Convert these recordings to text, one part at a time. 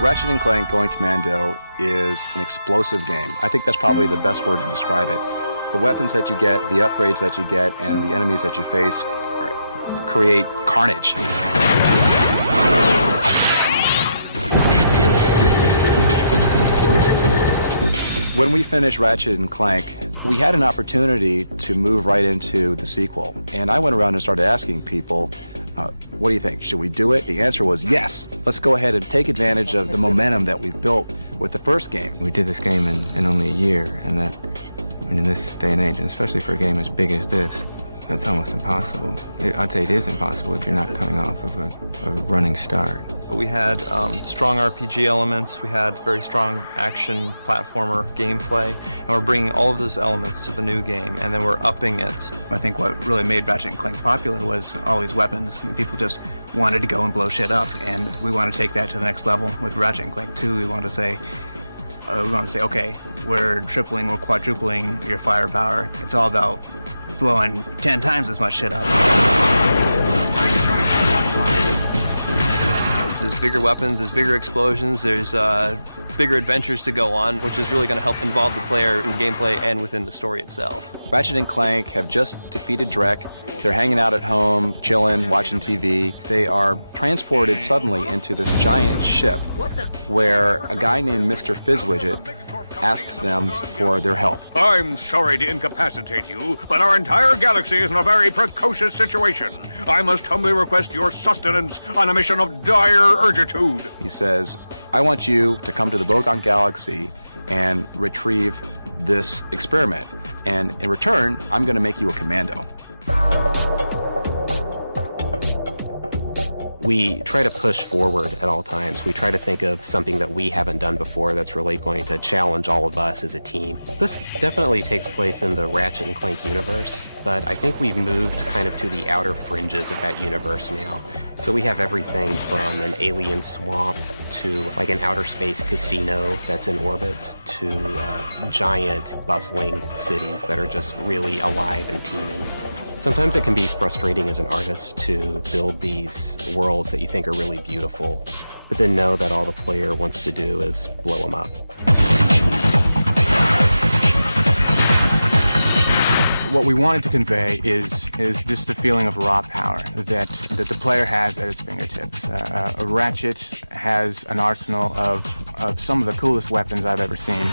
Ratchet & Clank Going Commando is an explosive game. I think that's probably the best word to describe it. The weapons that you get, the upgrades that you get, and the enemies that you face create carnage. When we finished Ratchet & Clank, we had an opportunity to move right into the sequel. And I went around and started asking people, what do you think? Should we do it? The answer was yes. Let's go ahead and take advantage of the momentum that we've built with the first game. We did this game in only a year, and that, I mean, in this day and age, and especially for a game as big as this, that's almost impossible. I'd say it is impossible if you're not coming off of a running start. We had strong RPG elements, we had very strong action platformer gameplay, and we're bringing all of those elements to the new game, and then we're upping it. I think what really made Ratchet & Clank popular was all these weapons. People just wanted to go and blow shit up, and we want to take that to the next level. With Ratchet & Clank 2, we want to say, okay, we're tripling, we're quadrupling your firepower. It's all about blowing 10 times as much shit up. There's bigger weapons, there's bigger explosions, there's bigger adventures to go on, which is really going to help involve the player in gameplay and within the story itself. Ratchet & Clank have just defeated Drek. They're hanging out at home, chilling, watching TV. They are transported suddenly into this giant ship where a guy named Mr. Fizzwidget asks them for their help. I'm sorry to incapacitate you, but our entire galaxy is in a very precocious situation. I must humbly request your sustenance on a mission of dire urgitude. He says, I want you to come to the Bogon Galaxy and retrieve this experiment. And in return, I'm going to make you a commando. We try to push forward at all times. We try to think of something that we haven't done before that's really going to challenge all of us as a team. This definitely takes place in the Ratchet & Clank universe, but I think we've moved kind of to the outer fringes of that universe now. So we have everything from an alien swamp to like an outer space casino that's in orbit to giant bustling cities that are just really alive and teeming. Sometimes it can be frustrating as an artist to build these worlds that you think are really beautiful, but then know that all the player wants to do is blow them up. What we wanted to convey is just the feeling of raw power that the player has at his fingertips. A Ratchet has an arsenal of some of the coolest weapons I've ever seen.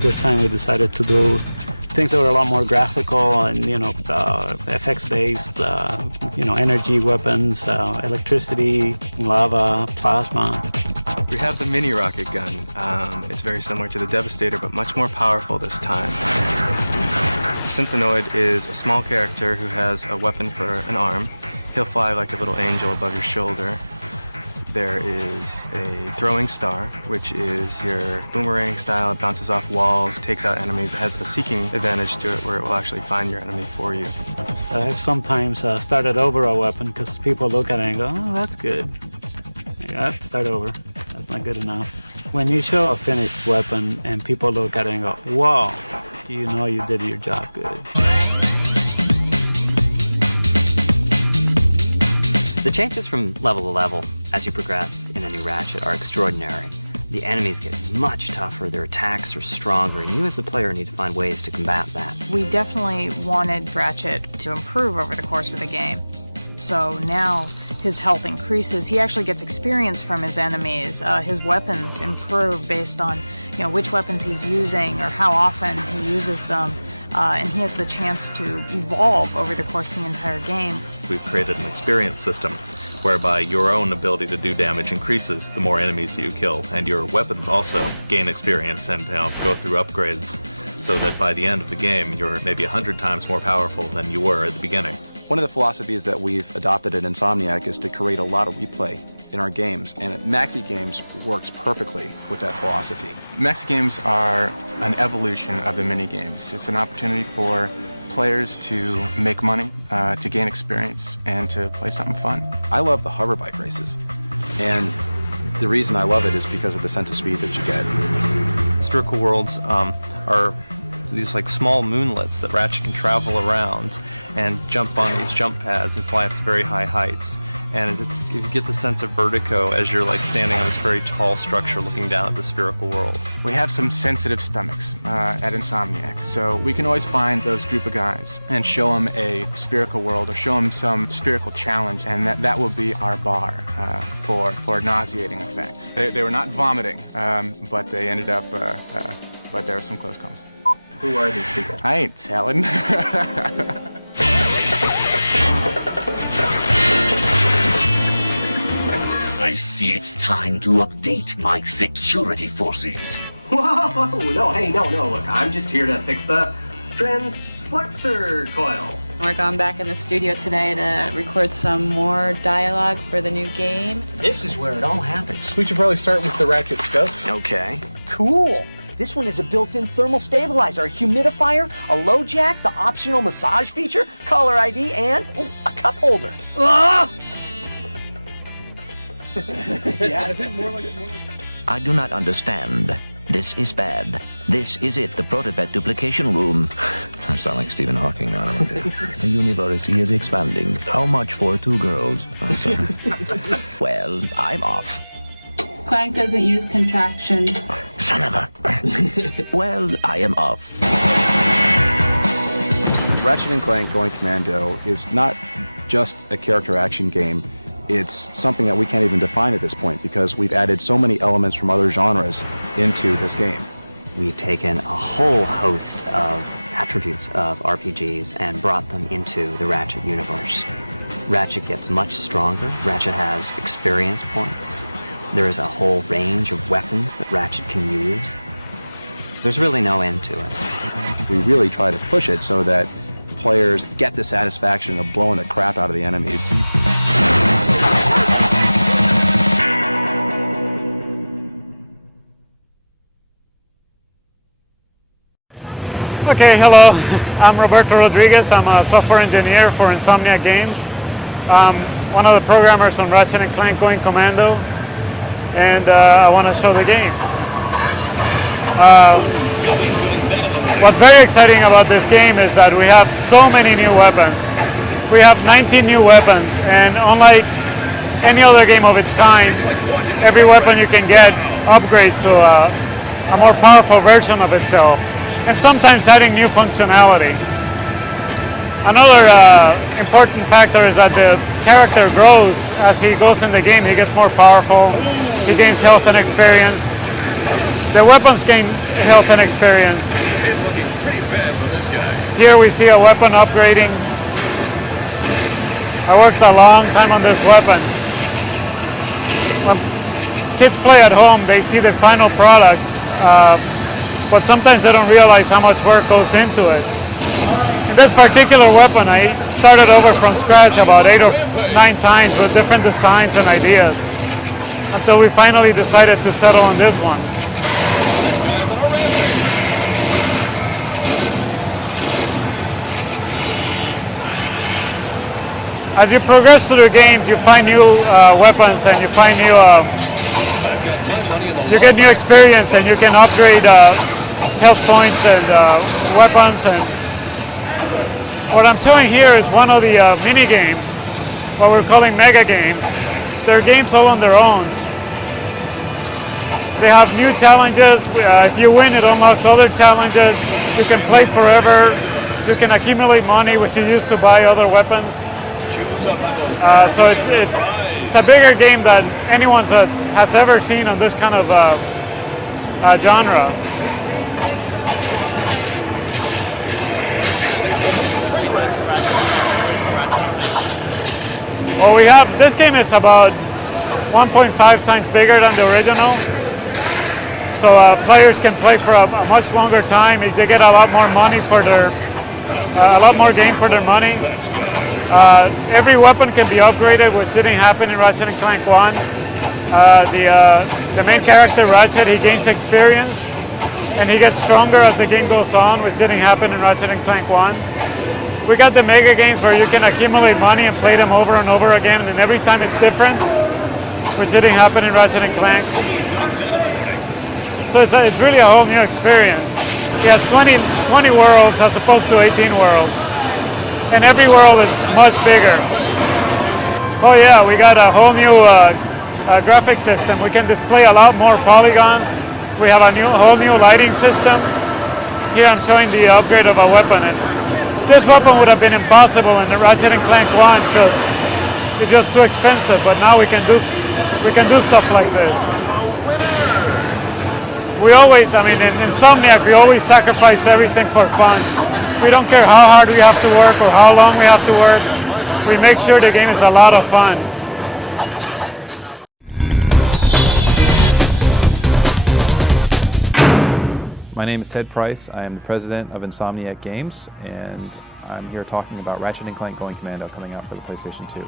This time we decided to do things that were a lot more graphical and, FX-based, energy weapons, electricity, lava, plasma. We have the mini rocket gun. It's very similar to the Devastator, but much more powerful this time. Synthenoid is a small character who has a weapon for an arm. He'll fly like a little angel above your shoulder. There is a throwing star, which is your boomerang style. It bounces off walls, takes out enemies. It has a seeking advantage to it where it will actually find your enemy for you. I've sometimes started over a weapon because people look at it and go, oh, that's good. Start over. That's not good enough. When you show a finished weapon and people look at it and go, whoa, you know you did your job good. The changes from level to level as you progress in a new Ratchet are extraordinary. The enemies get much tougher, their attacks are stronger, and you as the player need to find ways to combat that. We definitely wanted Ratchet to improve over the course of the game. So now his health increases. He actually gets experience from his enemies. His weapons improve based on which weapons he's using or how often he uses them. And he has the chance to evolve over the course of the entire game. We've created an experience system whereby your own ability to do damage increases the more enemies that you kill, and your weapons also gain experience and go through upgrades so that by the end of the game you're maybe 100 times more powerful than you were at the beginning. One of the philosophies that we've adopted at Insomniac is to create a lot of replay in our games, and Maxi Games works perfectly with that philosophy. Maxi games are an evolution of the mini games. It's an opportunity for players to make money, to gain experience, and to play something fun. I love the hover bike races, and the reason I love it is because of the sense of speed that you get. Spherical worlds are these like small moonlets that Ratchet can travel around and jump on these jump pads and fly up to very high heights. And you get the sense of vertigo as you're like standing on this very tall structure looking down at the spherical world. We have some sensitive stomachs at Insomniac, so we can always find those group of guys and show them a spherical world or show them some spherical challenge, and that will be our bar for nauseating effect. They were not vomiting, but they ended up, but there were some close calls. Who are these people? I ain't telling. I see it's time to update my security forces. Whoa, no, hey, no, look, I'm just here to fix the transflexor coil. We're going back in the studio today to record some more dialogue for the new game. This is where it all happens. We should probably start with the Ratchet stuff. Okay. Cool! This one is a built-in thermal stabilizer, a humidifier, a low jack, the optional massage feature, caller ID, and a cup holder. Ah! Yeah, more like. I do not understand. This is bad. This is it, the prototype duplication room. I sound like Stephen Hawking now. The universe is expanding. How much for 2 girls? I'm sorry. Well, I'm off. Clank doesn't use contractions. Son of a... Well, I am off. Ratchet & Clank Going Commando is not just a character action game. It's something that we can't even define at this point because we've added so many elements from other genres into this game. We've taken a whole host of attributes of RPGs and brought them into the Ratchet universe. Ratchet gets much stronger. Ratchet has experience points. There is a whole range of weapons that Ratchet can use. There's really no end to it. We really try to push it so that players get the satisfaction of blowing the crap out of the enemies. Okay, hello. I'm Roberto Rodriguez. I'm a software engineer for Insomniac Games. One of the programmers on Ratchet & Clank Going Commando, and I want to show the game. What's very exciting about this game is that we have so many new weapons. We have 19 new weapons, and unlike any other game of its kind, every weapon you can get upgrades to a more powerful version of itself, and sometimes adding new functionality. Another important factor is that the character grows as he goes in the game. He gets more powerful, he gains health and experience. The weapons gain health and experience. It's looking pretty bad for this guy. Here we see a weapon upgrading. I worked a long time on this weapon. When kids play at home, they see the final product, but sometimes they don't realize how much work goes into it. In this particular weapon, I started over from scratch about 8 or 9 times with different designs and ideas until we finally decided to settle on this one. As you progress through the games, you find new weapons and you find new, you get new experience and you can upgrade health points and weapons. And what I'm showing here is one of the mini games, what we're calling mega games. They're games all on their own. They have new challenges. If you win, it unlocks other challenges. You can play forever. You can accumulate money, which you use to buy other weapons. So it's a bigger game than anyone has ever seen on this kind of genre. Well, this game is about 1.5 times bigger than the original. So players can play for a much longer time. They get a lot more money for a lot more game for their money. Every weapon can be upgraded, which didn't happen in Ratchet & Clank 1. The main character, Ratchet, he gains experience, and he gets stronger as the game goes on, which didn't happen in Ratchet & Clank 1. We got the mega games where you can accumulate money and play them over and over again, and every time it's different, which didn't happen in Ratchet & Clank. So it's really a whole new experience. He has 20 worlds as opposed to 18 worlds. And every world is much bigger. Oh yeah, we got a whole new graphic system. We can display a lot more polygons. We have a whole new lighting system. Here I'm showing the upgrade of a weapon. And this weapon would have been impossible in the Ratchet and Clank 1 because it's just too expensive. But now we can do stuff like this. We always, I mean, in Insomniac, we always sacrifice everything for fun. We don't care how hard we have to work or how long we have to work. We make sure the game is a lot of fun. My name is Ted Price. I am the president of Insomniac Games, and I'm here talking about Ratchet & Clank Going Commando coming out for the PlayStation 2.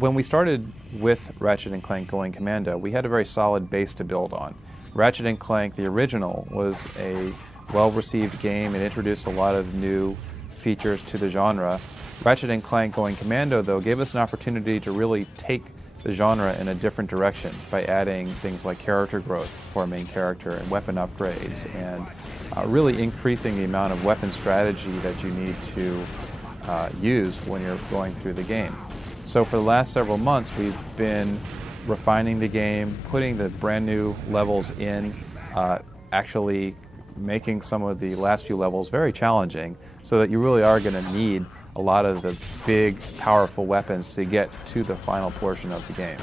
When we started with Ratchet & Clank Going Commando, we had a very solid base to build on. Ratchet & Clank, the original, was a well-received game. It introduced a lot of new features to the genre. Ratchet & Clank Going Commando, though, gave us an opportunity to really take the genre in a different direction by adding things like character growth for a main character and weapon upgrades, and really increasing the amount of weapon strategy that you need to use when you're going through the game. So for the last several months, we've been refining the game, putting the brand new levels in, actually making some of the last few levels very challenging so that you really are going to need a lot of the big, powerful weapons to get to the final portion of the game.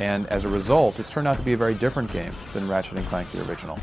And as a result, it's turned out to be a very different game than Ratchet & Clank, the original.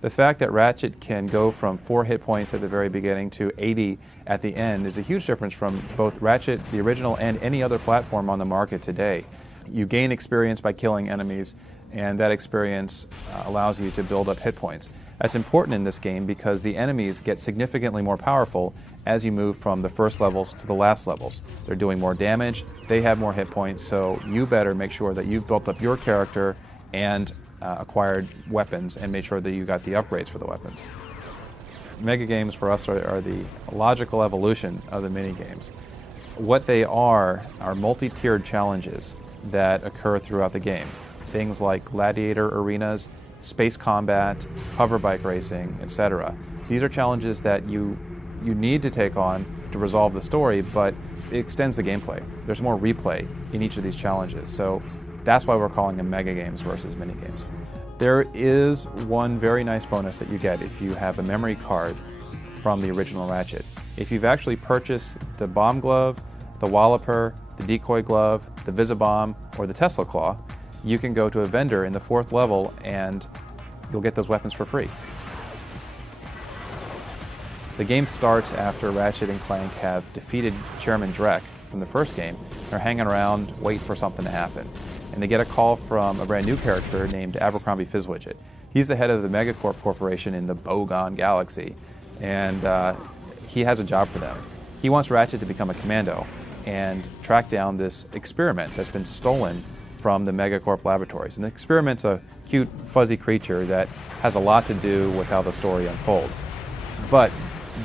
The fact that Ratchet can go from 4 hit points at the very beginning to 80 at the end is a huge difference from both Ratchet, the original, and any other platform on the market today. You gain experience by killing enemies, and that experience allows you to build up hit points. That's important in this game because the enemies get significantly more powerful as you move from the first levels to the last levels. They're doing more damage, they have more hit points, so you better make sure that you've built up your character and acquired weapons and made sure that you got the upgrades for the weapons. Mega games for us are the logical evolution of the mini games. What they are multi-tiered challenges that occur throughout the game. Things like gladiator arenas, space combat, hoverbike racing, etc. These are challenges that you need to take on to resolve the story, but it extends the gameplay. There's more replay in each of these challenges, so that's why we're calling them mega games versus mini games. There is one very nice bonus that you get if you have a memory card from the original Ratchet. If you've actually purchased the bomb glove, the walloper, the decoy glove, the Visibomb, or the Tesla claw, you can go to a vendor in the 4th level and you'll get those weapons for free. The game starts after Ratchet and Clank have defeated Chairman Drek from the first game. They're hanging around, waiting for something to happen. And they get a call from a brand new character named Abercrombie Fizzwidget. He's the head of the Megacorp Corporation in the Bogon Galaxy, and he has a job for them. He wants Ratchet to become a commando and track down this experiment that's been stolen from the Megacorp laboratories. And the experiment's a cute, fuzzy creature that has a lot to do with how the story unfolds. But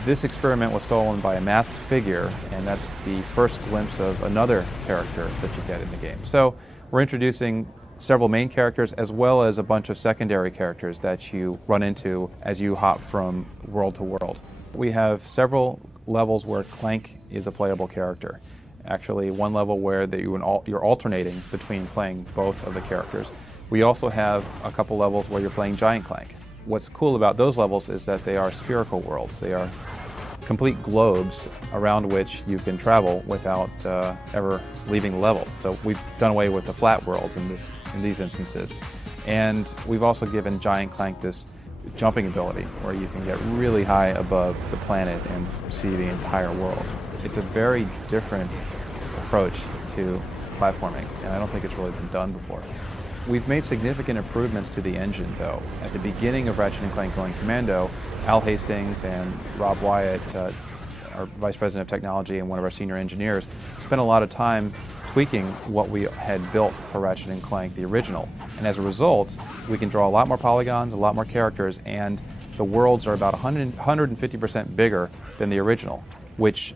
this experiment was stolen by a masked figure, and that's the first glimpse of another character that you get in the game. So we're introducing several main characters as well as a bunch of secondary characters that you run into as you hop from world to world. We have several levels where Clank is a playable character. Actually, one level where you're alternating between playing both of the characters. We also have a couple levels where you're playing Giant Clank. What's cool about those levels is that they are spherical worlds. They are complete globes around which you can travel without ever leaving the level. So we've done away with the flat worlds in these instances. And we've also given Giant Clank this jumping ability where you can get really high above the planet and see the entire world. It's a very different approach to platforming, and I don't think it's really been done before. We've made significant improvements to the engine, though. At the beginning of Ratchet & Clank Going Commando, Al Hastings and Rob Wyatt, our Vice President of Technology and one of our senior engineers, spent a lot of time tweaking what we had built for Ratchet & Clank, the original. And as a result, we can draw a lot more polygons, a lot more characters, and the worlds are about 150% bigger than the original, which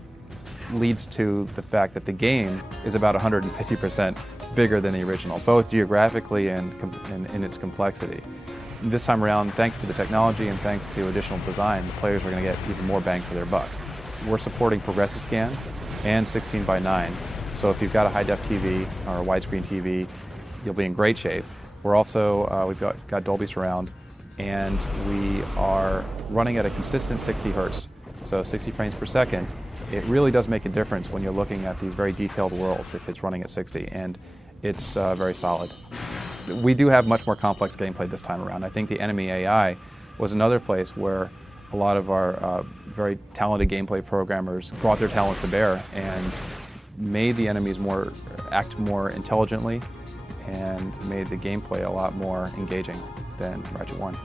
leads to the fact that the game is about 150% bigger than the original, both geographically and in its complexity. This time around, thanks to the technology and thanks to additional design, players are going to get even more bang for their buck. We're supporting progressive scan and 16:9, so if you've got a high-def TV or a widescreen TV, you'll be in great shape. We're also, we've got Dolby Surround, and we are running at a consistent 60 hertz, so 60 frames per second. It really does make a difference when you're looking at these very detailed worlds if it's running at 60, and it's very solid. We do have much more complex gameplay this time around. I think the enemy AI was another place where a lot of our very talented gameplay programmers brought their talents to bear and made the enemies act more intelligently and made the gameplay a lot more engaging than Ratchet 1.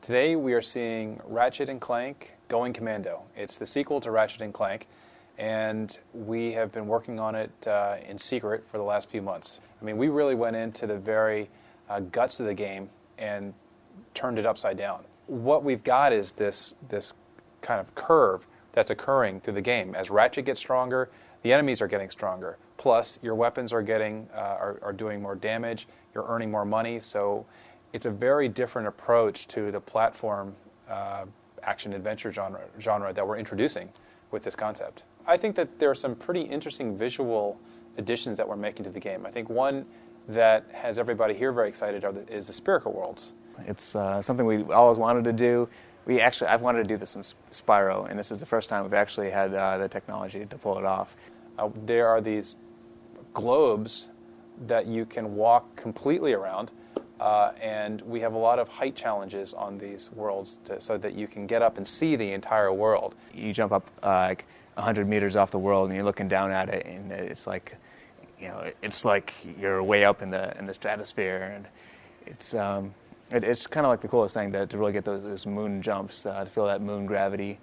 Today we are seeing Ratchet & Clank Going Commando. It's the sequel to Ratchet & Clank, and we have been working on it in secret for the last few months. I mean, we really went into the very guts of the game and turned it upside down. What we've got is this kind of curve that's occurring through the game. As Ratchet gets stronger, the enemies are getting stronger. Plus, your weapons are doing more damage. You're earning more money. So, it's a very different approach to the platform action-adventure genre that we're introducing with this concept. I think that there are some pretty interesting visual additions that we're making to the game. I think one that has everybody here very excited is the spherical worlds. It's something we always wanted to do. I've wanted to do this in Spyro, and this is the first time we've actually had the technology to pull it off. There are these globes that you can walk completely around, and we have a lot of height challenges on these worlds so that you can get up and see the entire world. You jump up like 100 meters off the world, and you're looking down at it, and it's like, it's like you're way up in the stratosphere, and it's kind of like the coolest thing to really get those moon jumps, to feel that moon gravity.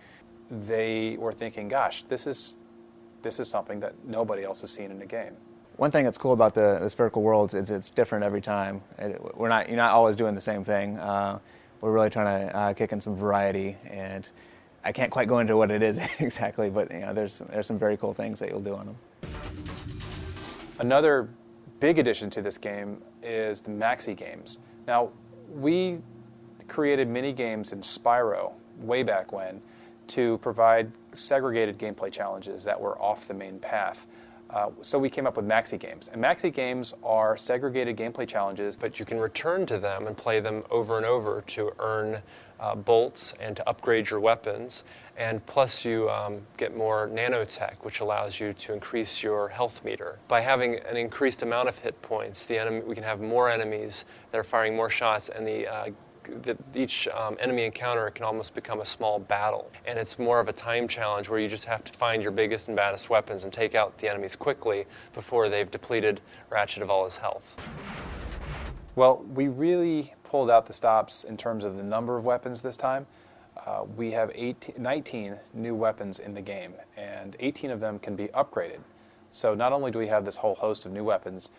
They were thinking, gosh, this is something that nobody else has seen in a game. One thing that's cool about the spherical worlds is it's different every time. You're not always doing the same thing. We're really trying to kick in some variety, and I can't quite go into what it is exactly, but there's some very cool things that you'll do on them. Another big addition to this game is the Maxi games. Now, we created mini games in Spyro way back when to provide segregated gameplay challenges that were off the main path. So we came up with Maxi games. And Maxi games are segregated gameplay challenges. But you can return to them and play them over and over to earn bolts and to upgrade your weapons. And plus you get more nanotech, which allows you to increase your health meter. By having an increased amount of hit points, we can have more enemies that are firing more shots, and each enemy encounter can almost become a small battle. And it's more of a time challenge where you just have to find your biggest and baddest weapons and take out the enemies quickly before they've depleted Ratchet of all his health. Well, we really pulled out the stops in terms of the number of weapons this time. We have 19 new weapons in the game, and 18 of them can be upgraded. So not only do we have this whole host of new weapons,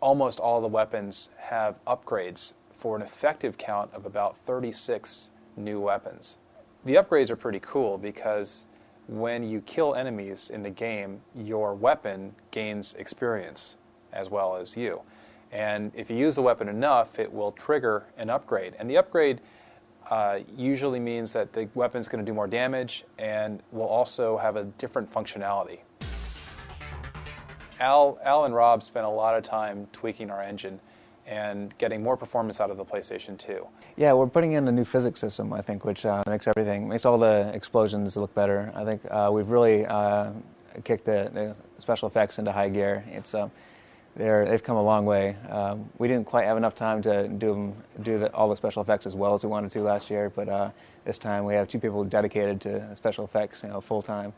almost all the weapons have upgrades for an effective count of about 36 new weapons. The upgrades are pretty cool because when you kill enemies in the game, your weapon gains experience as well as you. And if you use the weapon enough, it will trigger an upgrade. And the upgrade usually means that the weapon's going to do more damage and will also have a different functionality. Al and Rob spent a lot of time tweaking our engine and getting more performance out of the PlayStation 2. Yeah, we're putting in a new physics system, I think, which makes all the explosions look better. I think we've really kicked the special effects into high gear. They've come a long way. We didn't quite have enough time to do all the special effects as well as we wanted to last year, but this time we have 2 people dedicated to special effects, full time.